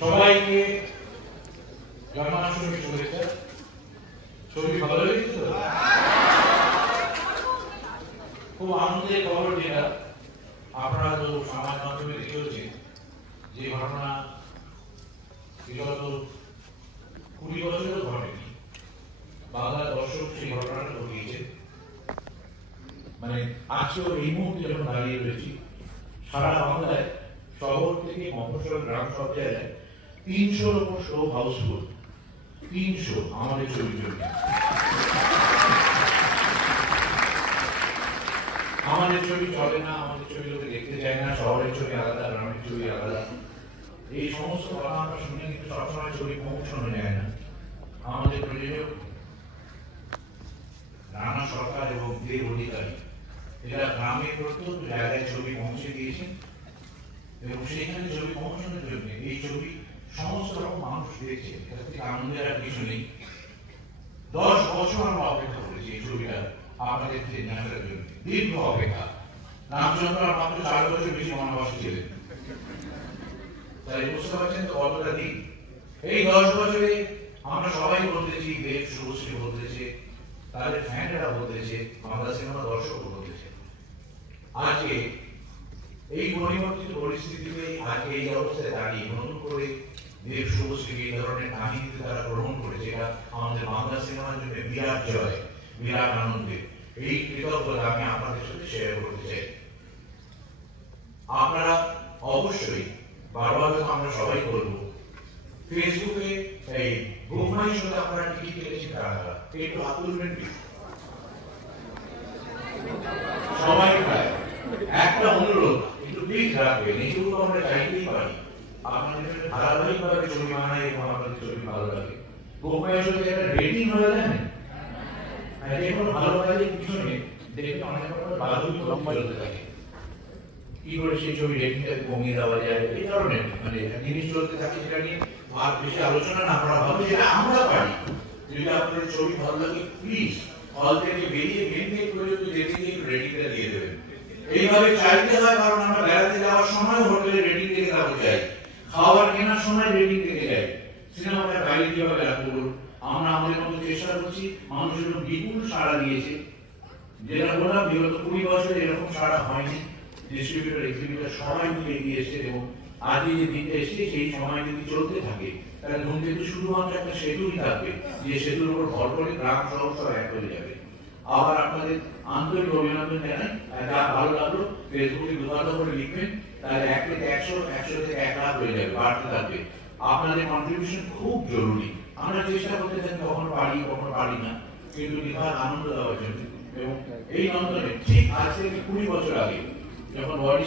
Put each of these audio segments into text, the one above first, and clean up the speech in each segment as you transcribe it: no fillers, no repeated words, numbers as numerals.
সবাইকে জন্মাষ্টমীর শুভেচ্ছা। ছবি ভালো লেগেছে তো? খুব আনন্দের খবর যেটা আপনারা তো সমাজ মাধ্যমে দেখেছেন যে ঘটনা বিগত 20 বছরেও ঘটেনি, বাংলার দর্শক সেই ঘটনাটা ঘটিয়েছে। মানে আজকেও এই মুহূর্তে যখন দাঁড়িয়ে রয়েছি, সারা বাংলায় শহর থেকে মফস্বল গ্রাম সব জায়গায় 300-র উপর শো হাউসফুল। 300 আমাদের ছবির জন্য। আমাদের ছবি চলে না, আমাদের ছবি লোকে দেখতে চায় না, শহরের ছবি আলাদা, গ্রামের ছবি আলাদা। এই সমস্ত কথা আমরা শুনে কিন্তু সবসময় ছবি পৌঁছানো যায় না। আমাদের প্রযোজক রানা সরকার এবং দেব অধিকারী এরা গ্রামের প্রত্যন্ত জায়গায় ছবি পৌঁছে দিয়েছেন এবং সেখানে ছবি পৌঁছানোর জন্য এই ছবি সমস্ত রকম মানুষ দেখছে। এর থেকে আনন্দের আর কিছু নেই। 10 বছর আমরা অপেক্ষা করেছি এই ছবিটা আপনাদের জানার জন্য, দীর্ঘ অপেক্ষা। রামচন্দ্র মাত্র 4 বছর বেশি বনবাসী ছিলেন, তাই বুঝতে পারছেন তো কতটা দিন। এই 10 বছরে আমরা সবাই বলতেছি, দেব শুভশ্রী বলতেছে, তাদের ফ্যানরা বলতেছে, বাংলা সিনেমা দর্শক বলতেছে। আজকে এই পরিবর্তিত পরিস্থিতিতে আজকে এই অবস্থায় দাঁড়িয়ে নতুন করে দেব শুভশ্রীকে এই ধরনের কাহিনীতে তারা গ্রহণ করেছে, এটা আমাদের বাংলা সিনেমার জন্য বিরাট জয়, বিরাট আনন্দের। এই কৃতজ্ঞতা আমি আপনাদের সাথে শেয়ার করতে চাই। আপনারা অবশ্যই বারবার আমরা সবাই বলবো, ফেসবুকে এই বুকমাই শোতে আপনারা টিকিট কেটেছেন কারা কারা, একটু হাত তুলবেন প্লিজ। সবাই প্রায় একটা অনুরোধ, একটু প্লিজ রাখবেন। এইটুকু আমরা চাইতেই পারি আপনাদের ধারাবাহিকভাবে ছবি বানাই এবং আপনাদের ছবি ভালো লাগে। বুকমাই শোতে একটা রেটিং হয়ে যায় না, যে কোনো ভালো কাজের পিছনে দেখবেন অনেক রকম বাধুই লম্বা চলতে থাকে। কি করে সেই ছবি রেটিংটাকে কমিয়ে দেওয়া যায়, এই ধরনের মানে জিনিস চলতে থাকে, সেটা নিয়ে আর বেশি আলোচনা না করা ভালো, যেটা আমরা পারি। যদি আপনাদের ছবি ভালো লাগে প্লিজ হল থেকে বেরিয়ে মেনটেন পর্যন্ত যেতে গিয়ে একটু রেটিংটা দিয়ে দেবেন। এইভাবে চাইতে হয়, কারণ আমরা বেড়াতে যাওয়ার সময় হোটেলে রেটিং থেকে যাবো যাই, খাওয়ার কেনার সময় রেটিং থেকে যাই, সিনেমাটা বাইরে কিভাবে রাখবো। আমরা আমাদের মতো চেষ্টা করছি, মানুষের বিপুল সাড়া দিয়েছে। যেটা বললাম বিগত 20 বছরে এরকম সাড়া হয়নি। ডিস্ট্রিবিউটর, এক্সিবিউটর সবাই মিলে এগিয়ে এসছে এবং আজকে যে দিনটা এসছে সেই সময় যদি চলতে থাকে তাহলে ধূমকেতু শুধুমাত্র একটা সেতুই থাকবে, যে সেতুর উপর ভর করে গ্রাম শহর সব এক হয়ে যাবে। আবার আপনাদের আন্তরিক অভিনন্দন জানাই। যা ভালো লাগলো ফেসবুকে দুটো করে লিখবেন, তাহলে 1 থেকে 100, 100 থেকে 1 লাখ হয়ে যাবে, বাড়তে থাকবে। আপনাদের কন্ট্রিবিউশন খুব জরুরি। আমরা চেষ্টা করতে থাকি, কখনো পারি না, কিন্তু নিখাদ আনন্দ দেওয়ার জন্য। এবং এই নন্দনে ঠিক আজ থেকে 20 বছর আগে যখন বডি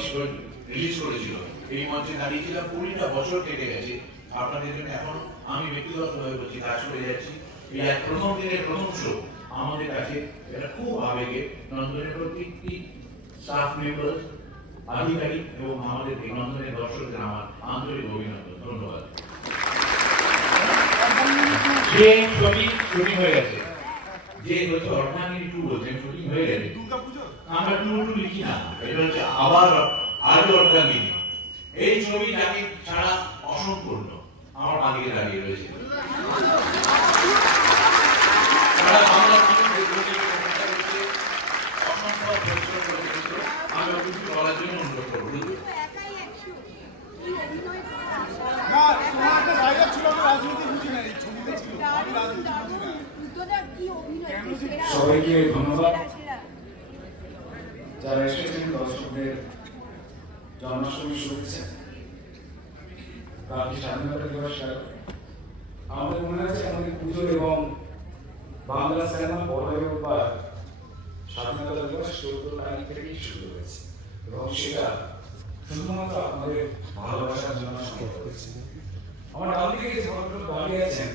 রিলিজ করেছিল, এই মঞ্চে দাঁড়িয়েছিলাম। 20টা বছর কেটে গেছে। আপনাদের জন্য এখন আমি ব্যক্তিগতভাবে বলছি, কাজ করে যাচ্ছি। এই প্রথম দিনের প্রথম শো আমাদের কাছে এটা খুব আবেগে। নন্দনের প্রত্যেকটি স্টাফ মেম্বার, আধিকারিক এবং আমাদের নন্দনের দর্শকদের আমার আন্তরিক অভিনন্দন, ধন্যবাদ। যে ছবি শুটিং হয়ে গেছে, যে হচ্ছে অর্গানিক 2 বলছেন শুটিং হয়ে গেছে, আমরা 2 লিখি না, এটা হচ্ছে আবার আরো অর্গানিক। এই ছবি যাকে ছাড়া অসম্পূর্ণ, আমার বাদিকে দাঁড়িয়ে রয়েছে। আমি কিছু বলার জন্য অনুরোধ করবো। সবাইকে ধন্যবাদ যারা এসেছেন। দর্শকদের জন্মাষ্টমী শুভেচ্ছা। কালকে স্বাধীনতা দিবস, আমাদের মনে আছে আমাদের পুজো এবং বাংলা সিনেমা বড় বা স্বাধীনতা দিবস 14 তারিখ থেকেই শুরু হয়েছে এবং সেটা শুধুমাত্র আপনাদের ভালোবাসার জন্য সম্ভব হয়েছে। আমার ডান দিকে যে ভদ্রলোক দাঁড়িয়ে আছেন,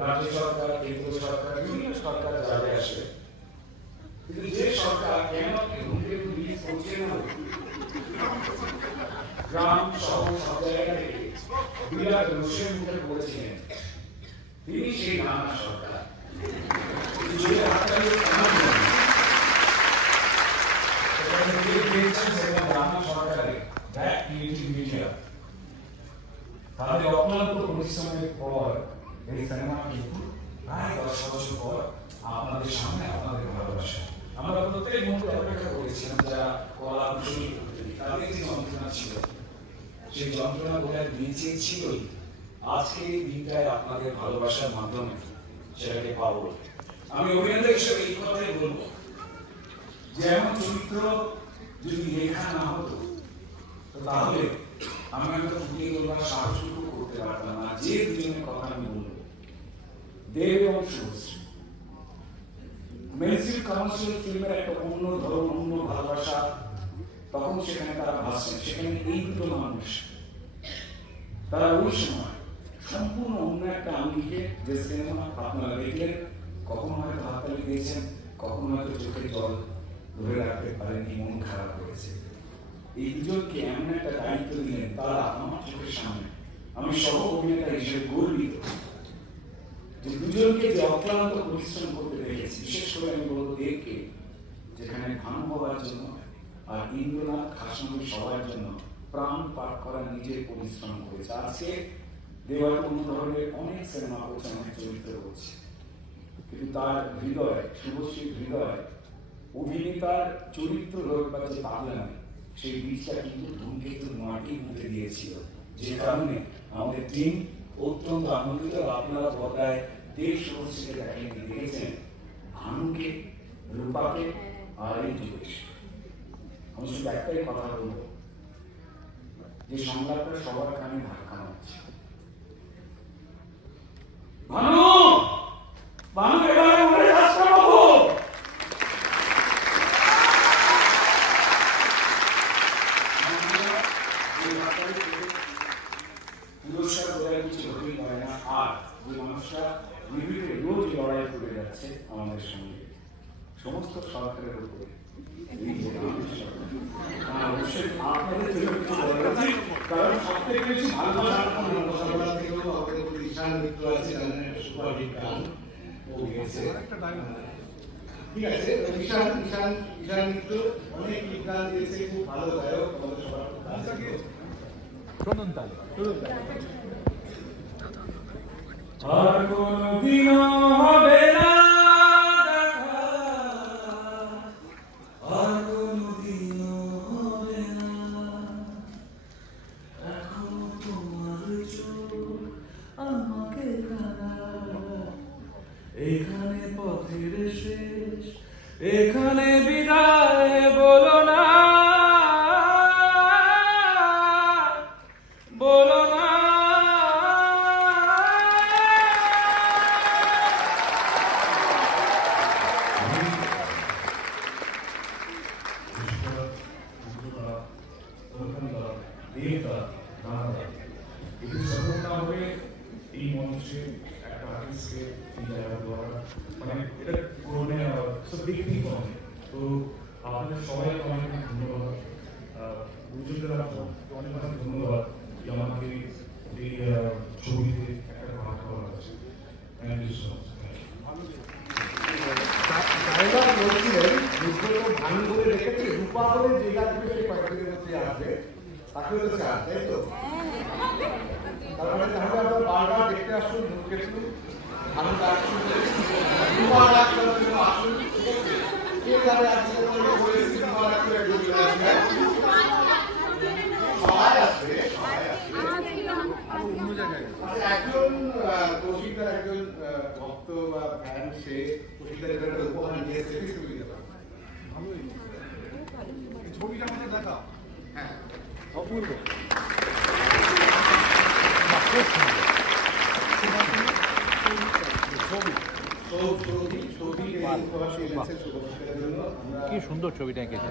রাজ্য সরকার, কেন্দ্র সরকার, বিভিন্ন সরকার যাবে আসবে, কিন্তু যে সরকার কেন ধূমকেতু রিলিজ করছে না, গ্রাম শহর সব জায়গা থেকে বিরাট রোষের মুখে পড়েছিলেন, তিনি সেই নানা সরকার। তাদের অক্লান্ত পরিশ্রমের পর এই সিনেমা কিন্তু প্রায় 10 বছর পর আপনাদের সামনে আপনাদের ভালোবাসা। আমরা প্রত্যেক মুহূর্তে অপেক্ষা করেছিলাম যারা কলা কুশলী তাদের যে যন্ত্রণা ছিল, সেই যন্ত্রণা বোধহয় বেঁচে ছিলই। আজকে এই দিনটায় আপনাদের ভালোবাসার মাধ্যমে সেটাকে পাবো। আমি অভিনেতা হিসেবে এই কথাই বলবো যে এমন চরিত্র যদি লেখা না হতো তাহলে আমি হয়তো ফুটিয়ে তোলার সাহসটুকু করতে পারতাম না। যে দুজনের কথা আমি বলবো, দেব এবং শুভশ্রী, মেনস্ট্রিম কমার্শিয়াল ফিল্মের একটা অন্য ধরন, অন্য ভালোবাসা তখন সেখানে তারা ভাসছেন। সেখানে এই দুটো মানুষ তারা ওই সময় সম্পূর্ণ অন্য একটা আঙ্গিকে যে সিনেমা আপনারা দেখলেন, কখনো হয়তো হাততালি দিয়েছেন, কখনো হয়তো চোখের জল ধরে রাখতে পারেননি, মন খারাপ করেছে। এই দুজনকে এমন একটা দায়িত্ব দিলেন, তারা আমার চোখের সামনে, আমি সহ অভিনেতা হিসেবে গর্বিত যে দুজনকে যে অক্লান্ত পরিশ্রম করতে দেখেছি। বিশেষ করে আমি বলবো দেবকে, যেখানে ভানু হওয়ার জন্য আর ইন্দ্রনাথ খাসনবী সবার জন্য প্রাণ পাঠ করা নিজের পরিশ্রম করেছে। আজকে দেওয়ার অন্য ধরনের অনেক সিনেমা করছে, অনেক চরিত্র করছে, কিন্তু তার হৃদয়, শুভশ্রীর হৃদয় অভিনেতার চরিত্র রোগ বা যে পাগলামি, সেই বীজটা কিন্তু ধূমকেতুর মাটির মধ্যে দিয়েছিল। যে কারণে আমাদের টিম অত্যন্ত আনন্দিত। আপনারা পর্দায় দেব শুভশ্রীকে দেখেছেন, ভানুকে, রূপাকে আর এই যুগেশ। আমি শুধু একটাই কথা বলবো যে সংলাপটা সবার কানে ধাক্কা মারছে। ভানু, ভানু এবারে মরে যাস না বাবু। পুরস্কার বোধহয় কিছু হতেই পারে না। আর যে মানুষটা নিবিড়ে রোজ লড়াই করে যাচ্ছে আমাদের সঙ্গে সমস্ত সরকারের উপরে, অবশ্যই আপনাদের কারণ সব থেকে বেশি ঈশান মিত্র আছে, ঠিক আছে। ঈশান মিত্র অনেক বিজ্ঞান দিয়েছে, খুব ভালো গায়ক, আমাদের সবার আর কোনদিন হবে না দেখা, আর কোনদিন হবে না, এখন তোমার চোখ আমাকে কাঁদায়, এখানে পথের শেষ, এখানে বিদায় বলো না, বলো না। এই মঞ্চে একটা আর্টিস্টকে এই জায়গা দেওয়া, মানে এটা করলে বিক্রি করে। তো আপনাদের সবাই অনেক ধন্যবাদ, গুরুজনদের অনেক অনেক ধন্যবাদ যে আমাকে এই ছবিতে একটা ভাগ করা আছে। Thank you so much. বলছিলেন ভাঙি করে রেখেছে, রূপা করে যে গাছগুলো সেই কয়েকদিনের মধ্যে আসবে তাকে হচ্ছে চান, তাই তো? তার মানে তাহলে আমরা বারবার দেখতে আসুন ধূমকেতু, ভালো আসুন, রূপা গাছ আসুন, কে যাবে আজকে বলেছি সবাই আসবে, একজন কৌশিকদার একজন ভক্ত বা ফ্যান, সে কৌশিকদারের একটা উপহার নিয়ে এসে তুমি দিতে পারো। ছবিটা আমাদের দেখা, হ্যাঁ অপূর্ব। উপহারটি এনেছেন শুভচিত্রের জন্য। কি সুন্দর ছবিটা এঁকেছে।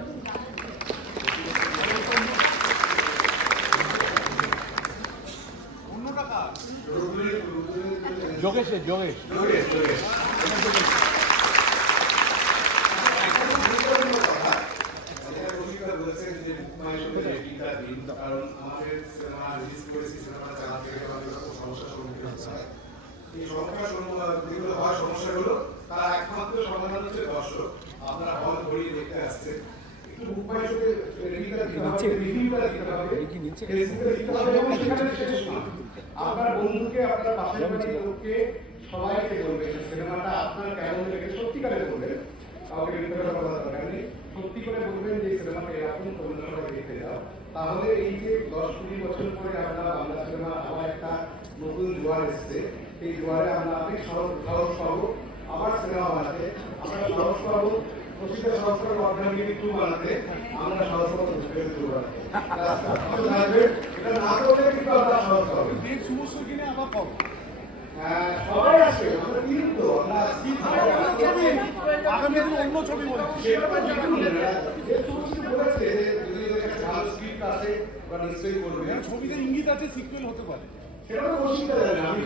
যোগেশ যোগেশ কারণ আমাদের সিনেমা রিলিজ করেছি, সিনেমাটা চালাতে গেলে আমাদের সমস্যার সম্মুখীন হতে হয়। এই যেগুলো হওয়ার সমস্যাগুলো তার একমাত্র সমাধান হচ্ছে দর্শক। আপনারা হল ঘড়ি দেখতে আসছে, একটু বুক মাই শোতে রিভিউটা দিতে হবে, ফেসবুকে দিতে হবে এবং সেখানে শেষ না। আপনার বন্ধুকে, আপনার পাশের বাড়ির লোককে সবাইকে বলবেন সিনেমাটা আপনার কেমন লেগেছে, সত্যিকারে বলবেন, কাউকে মিথ্যা কথা বলার দরকার নেই। সত্যি করে বলবেন যে সিনেমাটা এরকম তোমরা সবাই দেখতে যাও। তাহলে এই যে 10-20 বছর পরে আমরা বাংলা সিনেমা আবার একটা নতুন জোয়ার এসছে, এই জোয়ারে আমরা অনেক সাহস পাবো আবার সিনেমা বানাতে, আমরা সাহস পাবো প্রসিদ্ধ সংস্কার অর্গানিক 2 বানাতে, আমরা সাহস পাবো 2 বানাতে। এটা না করলে কিন্তু আমরা সাহস পাবো। সমস্যা কিনে আবার পাবো সবাই আসবে, আমরা কিন্তু আগামী দিনে অন্য ছবি বলছি সেটা তো জানুন না, যে সমস্ত বলেছে যে যদি ওদের কাছে ভালো স্ক্রিপ্ট আছে বা নিশ্চয়ই করবে, ছবিতে ইঙ্গিত আছে সিকুয়েল হতে পারে। সেটা তো অসুবিধা নেই, আমি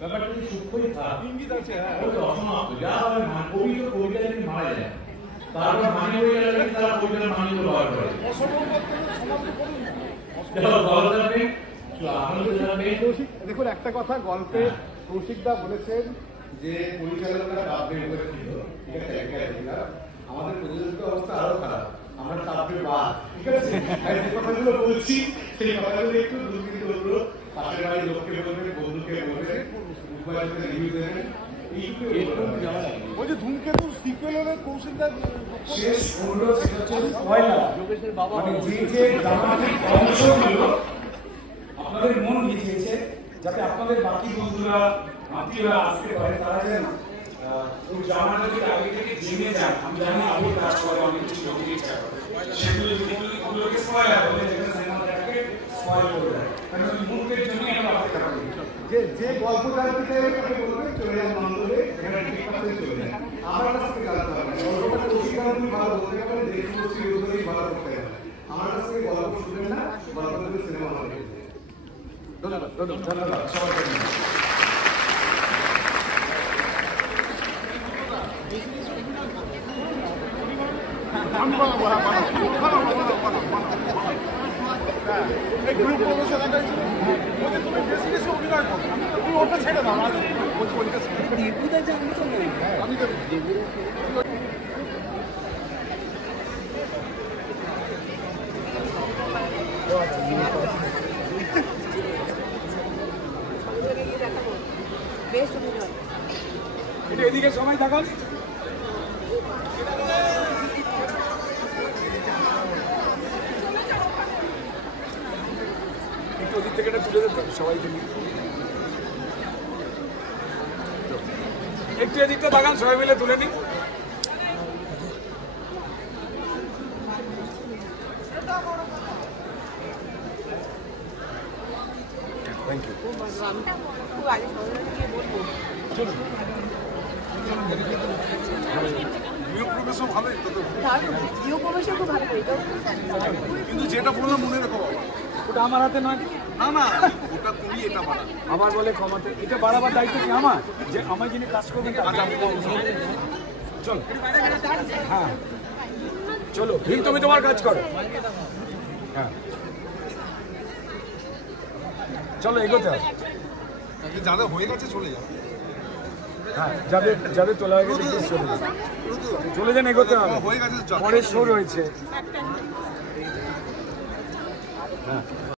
ব্যাপারটা যদি সূক্ষ্মই থাকে, ইঙ্গিত আছে। হ্যাঁ, ওটা অসমাপ্ত। যা হবে কবি তো কবিতা লিখে মারা যায়, তারপর মানে হয়ে গেলে তারা কবিতার মানে ব্যবহার করে। দেখুন একটা কথা, গল্পে কৌশিকদা বলেছেন যে পরিচালকরা কাব্যে বলেছিল, ঠিক আছে, আমাদের প্রযোজক অবস্থা আরো খারাপ, আমরা কাব্যে বাদ, ঠিক আছে। যে কথাগুলো বলছি সেই কথাগুলো একটু দুর্নীতি করবো, পাশের বাড়ির লোককে বলবেন, বন্ধুকে বলবেন, রিভিউ দেবেন। ওই যে ধূমকেতু সিকুয়েল হলে কৌশিকদার শেষ অনুরোধ হচ্ছে স্পয়লার, মানে যে ড্রামাটিক অংশগুলো আপনাদের মন ভিজিয়েছে, যাতে আপনাদের বাকি বন্ধুরা আত্মীয়রা আসতে পারে, তারা যেন ওই ড্রামাটা যদি আগে থেকে জেনে যায়। আমি জানি আগে কাজ করে অনেক কিছু লোকের ইচ্ছা করে, সেগুলো যদি ওগুলোকে স্পয়লার বলে, যেখানে সিনেমাটাকে স্পয়েল করে দেয়, কারণ ওই মুহূর্তের জন্যই আমরা অপেক্ষা করি। যে গল্প জানতে চাইবে তাকে বলবেন চলে যান নন্দনে, এখানে ঠিক পাচ্ছে চলে যান। আমার কাছ থেকে জানতে হবে গল্পটা কৌশিকবাবু ভালো বলতে পারেন, দেখি বসি ওদেরই ভালো করতে হবে। আমার কাছ থেকে গল্প শুনবেন না, গল্প থেকে সিনেমা হলে। ধন্যবাদ ধন্যবাদ সবাইকে। গ্রুপ প্রফেশনাল তুমি বেশি বেশি অভিনয় করো, তুমি ওটা ছেড়ে দাও, আমি তো এদিকে সবাই দেখান। একটু ওদিক থেকে তুলে দিতে সবাইকে নিয়ে একটু এদিকটা দেখান, সবাই মিলে তুলে নিই। Thank you. কিন্তু যেটা বললাম মনে রেখো বাবা, ওটা আমার হাতে নয়। না না, ওটা তুমি, এটা বাড়া আমার বলে ক্ষমাতে, এটা বাড়াবার দায়িত্ব কি আমার? যে আমার যিনি কাজ করবেন চলো। হ্যাঁ চলো, ঠিক, তুমি তোমার কাজ করো। হ্যাঁ চলো, এগোতে হবে। যাদের হয়ে গেছে চলে যাবে। হ্যাঁ, যাদের তোলা হয়ে গেছে চলে যান, এগোতে হবে। পরের শো রয়েছে। হ্যাঁ।